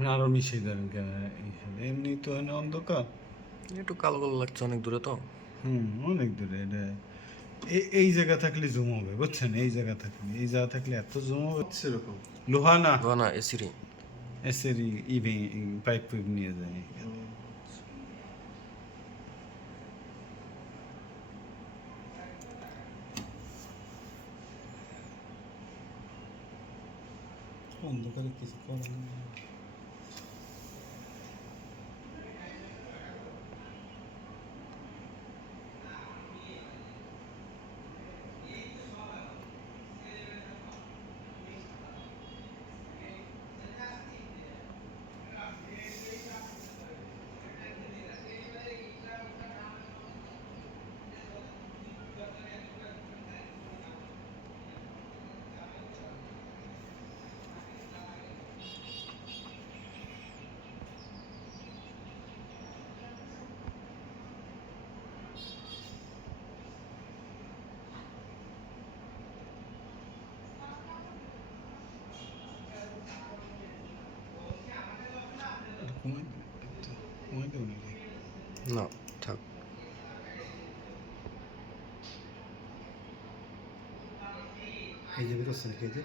আপনি আরো মিশিয়ে দেন কেন এইখানে? এমনি তো এখানে অন্ধকার। একটু কালো কালো লাগছে, অনেক দূরে তো। অনেক দূরে এটা। এই জায়গা থাকলে জুম হবে, বুঝছেন? এই জায়গা থাকলে, এই জায়গা থাকলে এত জুম হবে সেরকম। লোহা না, না এসিরি। এসের পাইপ পুইপ নিয়ে যায়। অন্ধকারে কিছু করার নেই। কমাই দেবেন, কমাই দেবেন নাকি? না, থাক। এই যে বেরোচ্ছে নাকি? এই যে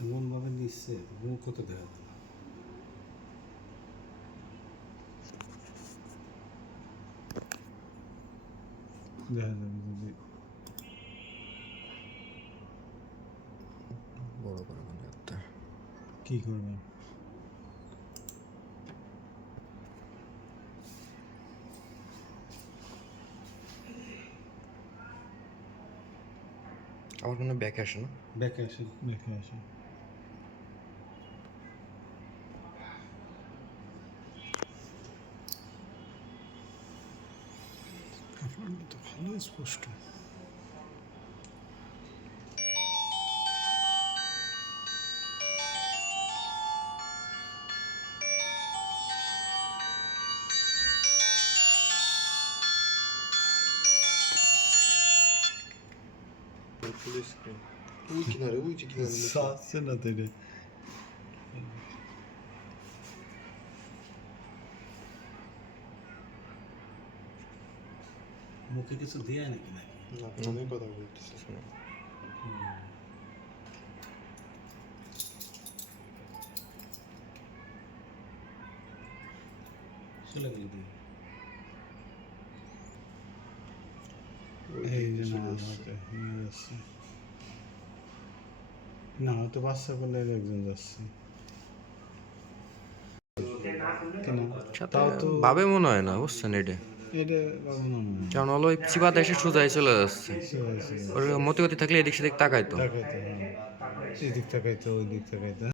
এমনভাবে নিচ্ছে মুখও তো দেখা যায় না। দেখা যাবে যদি বড় করে মনে একটা। কি করবেন। আমার মনে ব্যাক আসে না। ব্যাকে আসেন, ব্যাকে আসেন। আপনারটা তো ভালো স্পষ্ট। পুলিশ ওই কিনারে, ওই যে কিনারে সাচ্ছে না তো এটা। মুখে কিছু দেয় নাকি নাকি? না, ফোনে কথা বলতেছে। চলে গেল দিয়ে। এই যে না হয়তো নিয়ে যাচ্ছে। না হয়তো বাচ্চা করলে একজন যাচ্ছে। তাও তো ভাবে মনে হয় না, বুঝছেন এটা। এটা বাবা মনে হয় কারণ হলো ওই চিবাতে এসে সোজাই চলে যাচ্ছে। না। ওর মতি গতি থাকলে এদিক সেদিক তাকাইতো। তাকাইতো, হ্যাঁ, এদিক তাকাইতো ওই দিক তাকাইতো।